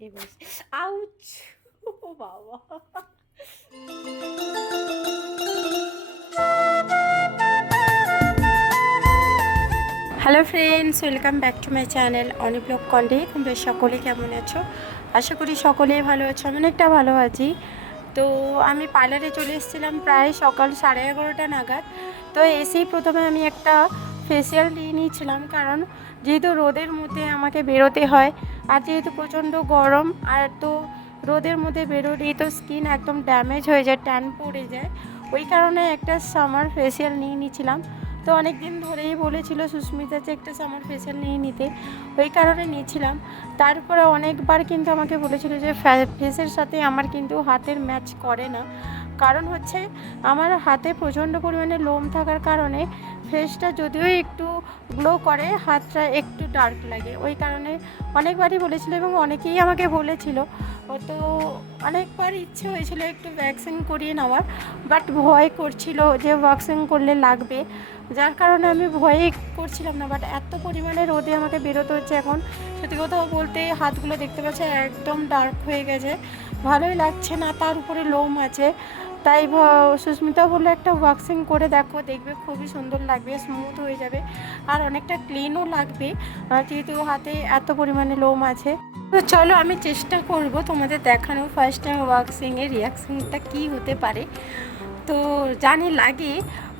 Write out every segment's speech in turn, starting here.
এবার আউচ, ও বাবা। Hello friends, welcome back to my channel অনিব্লগ কন্ডে তোমরা সকলে কেমন আছো? আশা করি সকলেই ভালো আছো, আমি অনেকটা ভালো আছি। তো আমি পার্লারে চলে এসেছিলাম প্রায় সকাল সাড়ে এগারোটা নাগাদ। তো এসেই প্রথমে আমি একটা ফেসিয়াল নিয়ে নিয়েছিলাম, কারণ যেহেতু রোদের মধ্যে আমাকে বেরোতে হয় আর যেহেতু প্রচণ্ড গরম আর তো রোদের মধ্যে বেরোলেই তো স্কিন একদম ড্যামেজ হয়ে যায় ট্যান পড়ে যায়। ওই কারণে একটা সামার ফেসিয়াল নিয়ে নিয়েছিলাম। তো অনেক দিন ধরেই বলেছিল সুস্মিতা যে একটা সামার ফেসিয়াল নিয়ে নিতে। ওই কারণে নিয়েছিলাম। তারপরে অনেকবার কিন্তু আমাকে বলেছিল যে ফেসের সাথে আমার কিন্তু হাতের ম্যাচ করে না। কারণ হচ্ছে আমার হাতে প্রচণ্ড পরিমাণে লোম থাকার কারণে ফেসটা যদিও একটু গ্লো করে, হাতটা একটু ডার্ক লাগে। ওই কারণে অনেকবারই বলেছিল এবং অনেকেই আমাকে বলেছিল। তো অনেকবার ইচ্ছে হয়েছিল একটু ভ্যাকসিন করিয়ে নেওয়ার বাট ভয় করছিল যে ভ্যাকসিন করলে লাগবে। যার কারণে আমি ভয়ে করছিলাম না বাট এত পরিমাণে রোদে আমাকে বেরোতে হচ্ছে এখন। সত্যি কথা বলতে হাতগুলো দেখতে পাচ্ছে একদম ডার্ক হয়ে গেছে। ভালোই লাগছে না, তার উপরে লোম আছে। তাই সুস্মিতা বলল, একটা ওয়াক্সিং করে দেখো, দেখবে খুবই সুন্দর লাগবে স্মুথ হয়ে যাবে আর অনেকটা ক্লিনও লাগবে যেহেতু হাতে এত পরিমাণে লোম আছে। তো চলো আমি চেষ্টা করব তোমাদের দেখানো ফার্স্ট টাইম ওয়াক্সিংয়ের রিয়াকশনটা কী হতে পারে। তো জানি লাগে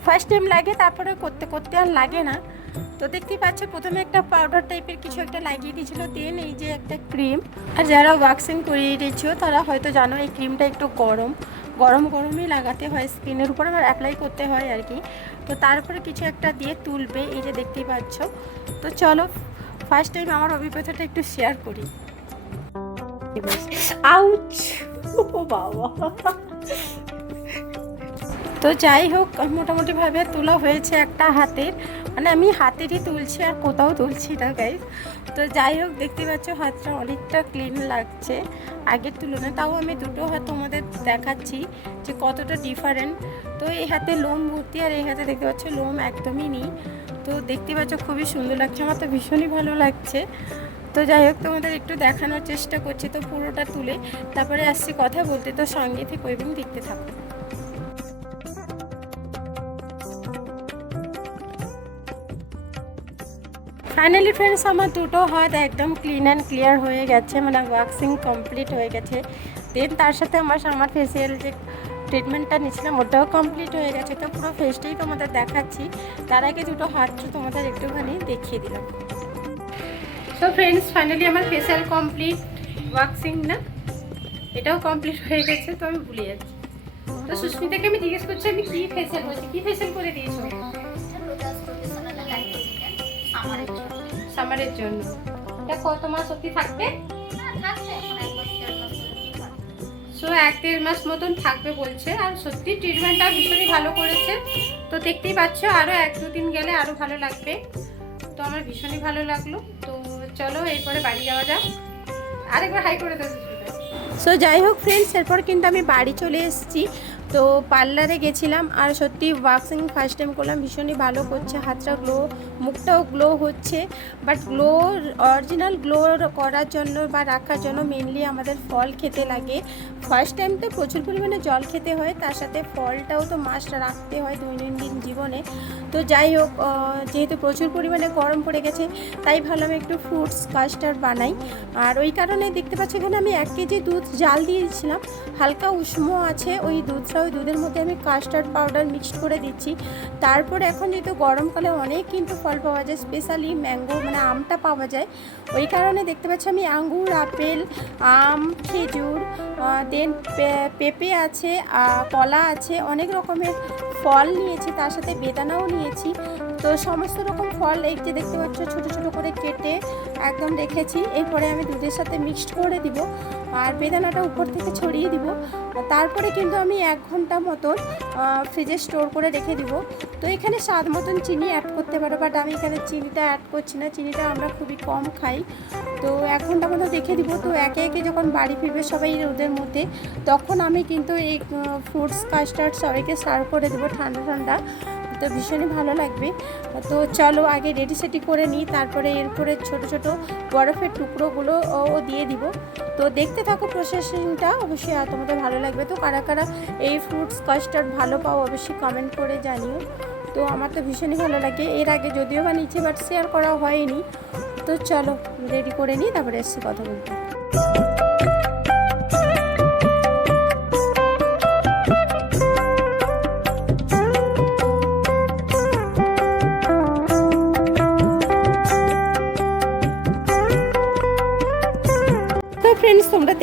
ফার্স্ট টাইম লাগে, তারপরে করতে করতে আর লাগে না। তো দেখতেই পাচ্ছ, প্রথমে একটা পাউডার টাইপের কিছু একটা লাগিয়ে দিয়েছিল দেন এই যে একটা ক্রিম আর যারা ওয়াক্সিং করিয়ে দিয়েছ তারা হয়তো জানো, এই ক্রিমটা একটু গরম। গরম গরমই লাগাতে হয় স্কিনের উপর আবার অ্যাপ্লাই করতে হয় আর কি। তো তারপরে কিছু একটা দিয়ে তুলবে, এই যে দেখতেই পাচ্ছ। তো চলো ফার্স্ট টাইম আমার অভিজ্ঞতাটা একটু শেয়ার করি। আউচ ও বাবা। তো যাই হোক, মোটামুটিভাবে তোলা হয়েছে একটা হাতের। মানে আমি হাতেরই তুলছি আর কোথাও তুলছি না গাইজ তো যাই হোক, দেখতে পাচ্ছ হাতটা অনেকটা ক্লিন লাগছে। আগের তুলনায় তাও আমি দুটো হাত তোমাদের দেখাচ্ছি যে কতটা ডিফারেন্ট তো এই হাতে লোম ভর্তি আর এই হাতে দেখতে পাচ্ছ লোম একদমই নেই। তো দেখতে পাচ্ছ খুবই সুন্দর লাগছে, আমার তো ভীষণই ভালো লাগছে। তো যাই হোক, তোমাদের একটু দেখানোর চেষ্টা করছি, তো পুরোটা তুলে তারপরে আসছি কথা বলতে। তো সঙ্গে থেকে এবং দেখতে থাকো। ফাইনালি ফ্রেন্ডস আমার দুটো হাত একদম ক্লিন অ্যান্ড ক্লিয়ার হয়ে গেছে মানে ওয়াক্সিং কমপ্লিট হয়ে গেছে। দেন তার সাথে আমার আমার ফেসিয়াল যে ট্রিটমেন্টটা নিয়েছিলাম, ওটাও কমপ্লিট হয়ে গেছে। তো পুরো ফেসটাই তোমাদের দেখাচ্ছি। তার আগে দুটো হাত তোমাদের একটুখানি দেখিয়ে দিলাম। সো ফ্রেন্ডস ফাইনালি আমার ফেসিয়াল কমপ্লিট ওয়াক্সিং না, এটাও কমপ্লিট হয়ে গেছে, তো আমি ভুলে যাচ্ছি। তো সুস্মিতাকে আমি জিজ্ঞেস করছি, আমি কী ফেসিয়াল করছি? কি ফেসিয়াল করে দিয়েছ? সামারের জন্য। এটা কত মাস অবধি থাকবে? সো এক দেড় মাস মতন থাকবে বলছে। আর সত্যি ট্রিটমেন্টটা ভীষণই ভালো করেছে। তো দেখতেই পাচ্ছ আরও এক দু দিন গেলে আরও ভালো লাগবে। তো আমার ভীষণই ভালো লাগল। তো চলো এরপরে বাড়ি যাওয়া যাক। আরেকবার হাই করে দেবো সো যাই হোক ফ্রেন্ডস এরপর কিন্তু আমি বাড়ি চলে এসেছি। তো পার্লারে গেছিলাম আর সত্যি ওয়াক্সিং ফার্স্ট টাইম করলাম, ভীষণই ভালো করছে, হাতটা গ্লো মুখটাও গ্লো হচ্ছে বাট গ্লো অরিজিনাল গ্লো করার জন্য বা রাখার জন্য মেনলি আমাদের ফল খেতে লাগে। ফার্স্ট টাইম তো প্রচুর পরিমাণে জল খেতে হয়, তার সাথে ফলটাও তো মাস্ট রাখতে হয় দৈনন্দিন জীবনে। তো যাই হোক যেহেতু প্রচুর পরিমাণে গরম পড়ে গেছে, তাই ভাবলাম একটু ফ্রুটস কাস্টার্ড বানাই। আর ওই কারণে দেখতে পাচ্ছি এখানে আমি এক কেজি দুধ জাল দিয়েছিলাম, হালকা উষ্ণ আছে, ওই দুধটা ওই দুধের মধ্যে আমি কাস্টার্ড পাউডার মিক্সড করে দিচ্ছি। তারপর এখন যেহেতু গরমকালে অনেক কিন্তু ফল পাওয়া যায় স্পেশালি ম্যাঙ্গো মানে আমটা পাওয়া যায়, ওই কারণে দেখতে পাচ্ছি আমি আঙ্গুর, আপেল, আম, খেজুর দেন পেঁপে আছে কলা আছে, অনেক রকমের ফল নিয়েছি, তার সাথে বেদানাও নিয়েছি। তো সমস্ত রকম ফল এই যে দেখতে পাচ্ছ, ছোট ছোট করে কেটে একদম রেখেছি। এরপরে আমি দুধের সাথে মিক্সড করে দিব আর বেদানাটা উপর থেকে ছড়িয়ে দিব। তারপরে কিন্তু আমি এক ঘণ্টা মতন ফ্রিজে স্টোর করে রেখে দিব। তো এখানে স্বাদ মতন চিনি অ্যাড করতে পারো বাট আমি এখানে চিনিটা অ্যাড করছি না। চিনিটা আমরা খুবই কম খাই। তো এক ঘণ্টা মতো রেখে দিব। তো একে একে যখন বাড়ি ফিরবে সবাই রোদের মধ্যে, তখন আমি কিন্তু এই ফ্রুটস কাস্টার্ড সবাইকে সার্ভ করে দেবো ঠান্ডা ঠান্ডা। তো ভীষণই ভালো লাগবে। তো চলো আগে রেডি সেটি করে নিই, তারপরে এরপরে ছোট ছোট বরফের টুকরোগুলো ও দিয়ে দিব। তো দেখতে থাকো প্রসেসিংটা অবশ্যই তোমাদের ভালো লাগবে। তো কারা কারা এই ফ্রুটস কাস্টার্ড ভালো পাও অবশ্যই কমেন্ট করে জানিও। তো আমার তো ভীষণই ভালো লাগে। এর আগে যদিও বা নিচে বাট শেয়ার করা হয়নি। তো চলো রেডি করে নিই, তারপরে এসছি কথা বলতে।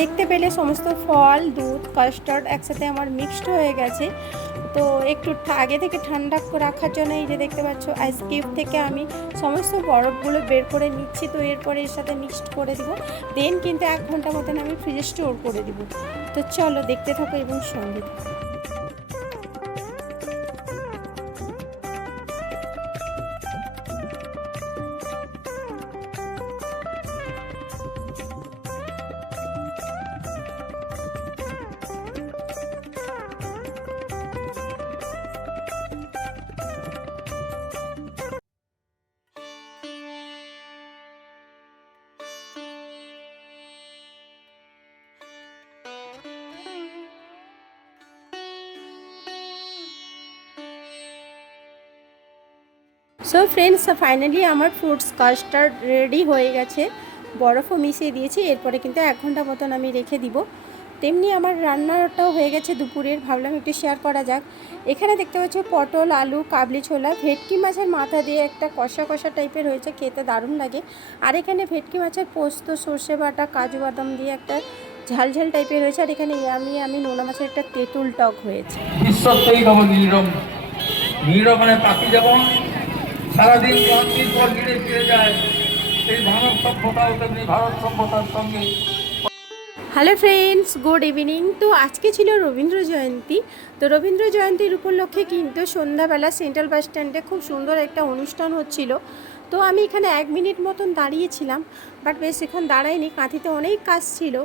দেখতে পেলে সমস্ত ফল, দুধ কাস্টার্ড একসাথে আমার মিক্সড হয়ে গেছে। তো একটু আগে থেকে ঠান্ডা রাখার জন্য এই যে দেখতে পাচ্ছ আইস কিউব থেকে আমি সমস্ত বরফগুলো বের করে নিচ্ছি। তো এরপরে এর সাথে মিক্সড করে দিব। দেন কিন্তু এক ঘণ্টা মতন আমি ফ্রিজে স্টোর করে দিব। তো চলো দেখতে থাকো এবং সঙ্গে থাকো। সো ফ্রেন্ডস ফাইনালি আমার ফ্রুটস কাস্টার্ড রেডি হয়ে গেছে। বরফও মিশিয়ে দিয়েছি, এরপরে কিন্তু এক ঘণ্টা মতন আমি রেখে দিব। তেমনি আমার রান্নাটাও হয়ে গেছে দুপুরের, ভাবলাম একটু শেয়ার করা যাক। এখানে দেখতে পাচ্ছ পটল, আলু, কাবলি ছোলা, ভেটকি মাছের মাথা দিয়ে একটা কষা কষা টাইপের হয়েছে, খেতে দারুণ লাগে। আর এখানে ভেটকি মাছের পোস্ত, সর্ষে বাটা, কাজু বাদাম দিয়ে একটা ঝালঝাল টাইপের হয়েছে, আর এখানে আমি আমি নোনা মাছের একটা তেঁতুল টক হয়েছে। মানে পাখি সারাদিন ক্লান্তির পর গিরে ফিরে যায়। সেই মানব সভ্যতাও তেমনি ভারত সভ্যতার সঙ্গে। হ্যালো ফ্রেন্ডস গুড ইভিনিং তো আজকে ছিল রবীন্দ্র জয়ন্তী। তো রবীন্দ্র জয়ন্তীর উপলক্ষে কিন্তু সন্ধ্যাবেলা সেন্ট্রাল বাস স্ট্যান্ডে খুব সুন্দর একটা অনুষ্ঠান হচ্ছিল। তো আমি এখানে এক মিনিট মতন দাঁড়িয়েছিলাম বাট বেশ এখন দাঁড়াইনি। কাঁথিতে অনেক কাজ ছিল।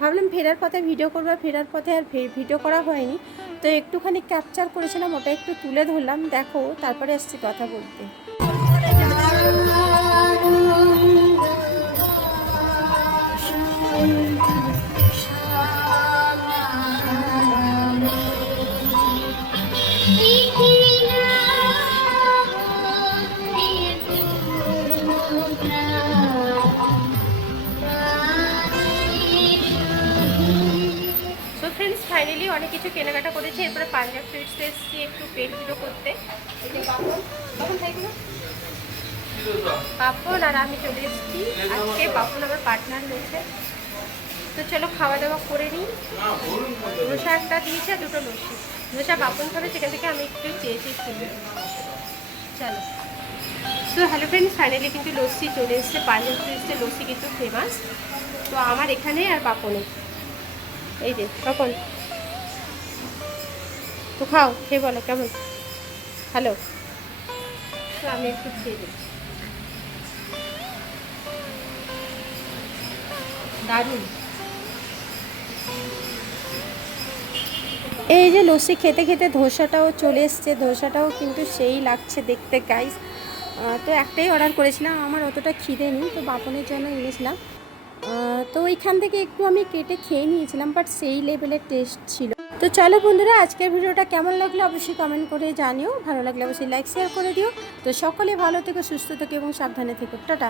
ভাবলাম ফেরার পথে ভিডিও করব ফেরার পথে আর ভিডিও করা হয়নি। তো একটুখানি ক্যাপচার করেছিলাম, ওটা একটু তুলে ধরলাম। দেখো, তারপরে আসছি কথা বলতে। সুইটস এসেছি একটু পেট পুজো করতে। পাপন আর আমি চলে এসেছি। আজকে পাপন আমার পার্টনার হয়েছে তো চলো খাওয়া দাওয়া করে নিই। ধোসা একটা দিয়েছে আর দুটো লস্যি। ধোসা পাপন খাবে, সেখান থেকে আমি একটু চেয়েছি কিনে চলো। তো হ্যালো ফ্রেন্ডস ফাইনালি কিন্তু লস্যি চলে এসছে। পাঞ্জাব সুইটসের লস্যি কিন্তু ফেমাস তো আমার এখানে আর পাপনে এই যে তখন তো খাও খেয়ে বলো কেমন? হ্যালো তো আমি একটু খেয়ে দিই দারুণ। এই যে লস্যি খেতে খেতে ধোসাটাও চলে এসছে ধোসাটাও কিন্তু সেই লাগছে দেখতে গাইস তো একটাই অর্ডার করেছিলাম আমার অতটা খিদে নেই তো বাপনের জন্য এনেছিলাম। তো ওইখান থেকে একটু আমি কেটে খেয়ে নিয়েছিলাম বাট সেই লেভেলের টেস্ট ছিল। তো চলো বন্ধুরা, আজকের ভিডিওটা কেমন লাগল অবশ্যই কমেন্ট করে জানিও। ভালো লাগলে অবশ্যই লাইক শেয়ার করে দিও। তো সকলে ভালো থেকো, সুস্থ থেকে এবং সাবধানে থেকো। টাটা।